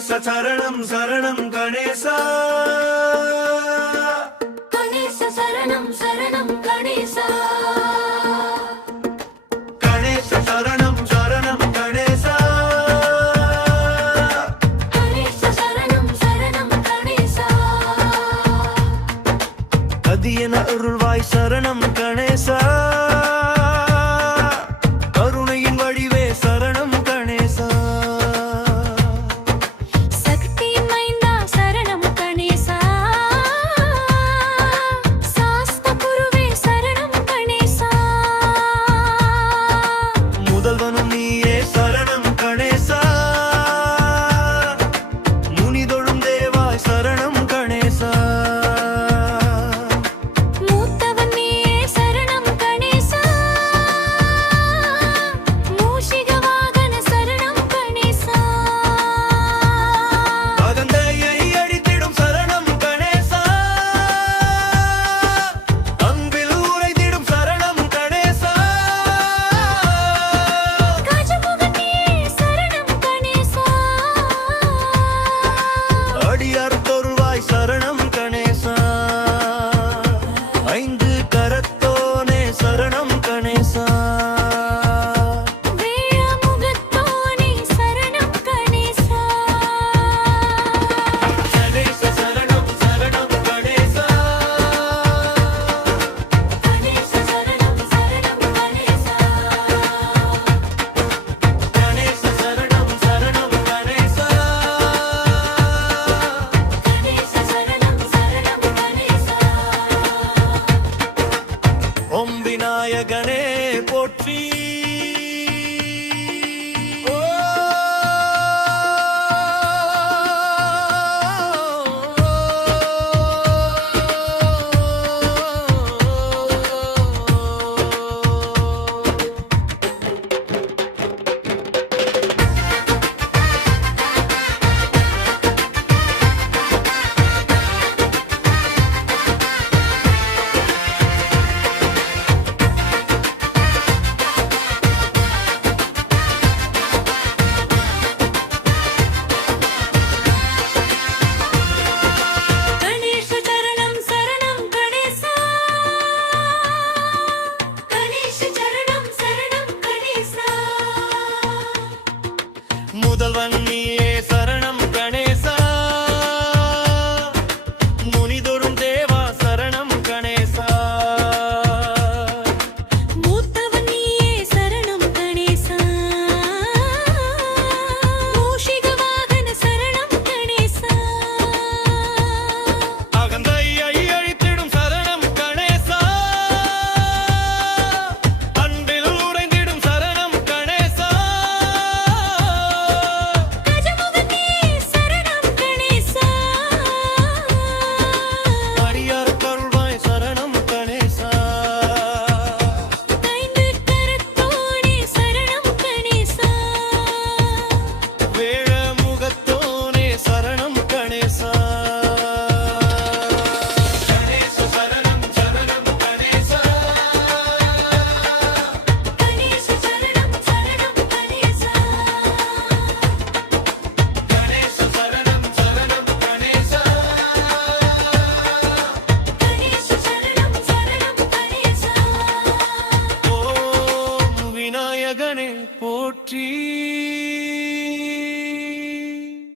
சரணம் சரணம் கணேசா கணேச சரணம் சரணம் கணேசா கணேச சரணம் சரணம் கணேசா கணேச சரணம் சரணம் கணேசா கதியன அருள்வாய் சரணம் கணேசா கருணையின் வடிவே சரணம் கணேசா சக்தியின் மைந்தா சரணம் கணேசா சாஸ்த குருவே சரணம் கணேசா முதல்வனும் நீயே சரணம் கணேசா முனிதொழும் தேவாய் சரணம் கணேசா மூத்தவன் நீயே சரணம் கணேசா மூஷிக வாகன சரணம் கணேசா அகந்தையை அழித்திடும் சரணம் கணேசா அன்பில் உறைந்திடும் சரணம் கணேசா கஜமுகன் நீயே சரணம் கணேசா அடியார் தொருவாய் சரணம் கணேசா ஐந்து கரத்தோனே சரணம் கணேசா வேழமுகத்தோனே சரணம் கணேசா கணேச சரணம் சரணம் கணேசா கணேச சரணம் சரணம் கணேசா கணேச சரணம் சரணம் கணேசா கணேச சரணம் சரணம் கணேசா ஓம் விநாயகனே போற்றி கணேச சரணம் சரணம் கணேசா கணேச சரணம் சரணம் கணேசா முதல்வன் நீயே சரணம் கணேசா முனிதொரும் தேவா சரணம் கணேசா மூத்தவன் நீயே சரணம் கணேசா மூஷிக வாகன சரணம் கணேசா அகந்தையை அழித்திடும் சரணம் கணேசா அன்பில் உறைந்திடும் சரணம் கணேசா கஜமுகன் நீயே சரணம் கணேசா அடியார் கருள்வாய் சரணம் கணேசா ஐந்து கரத்தோனே சரணம் கணேசா வேழ முகத்தோனே சரணம் கணேசா கணேச சரணம் சரணம் கணேசா கணேச சரணம் சரணம் கணேசா கணேச சரணம் சரணம் கணேசா கணேச சரணம் சரணம் கணேசா ஓம் விநாயகனே போற்றி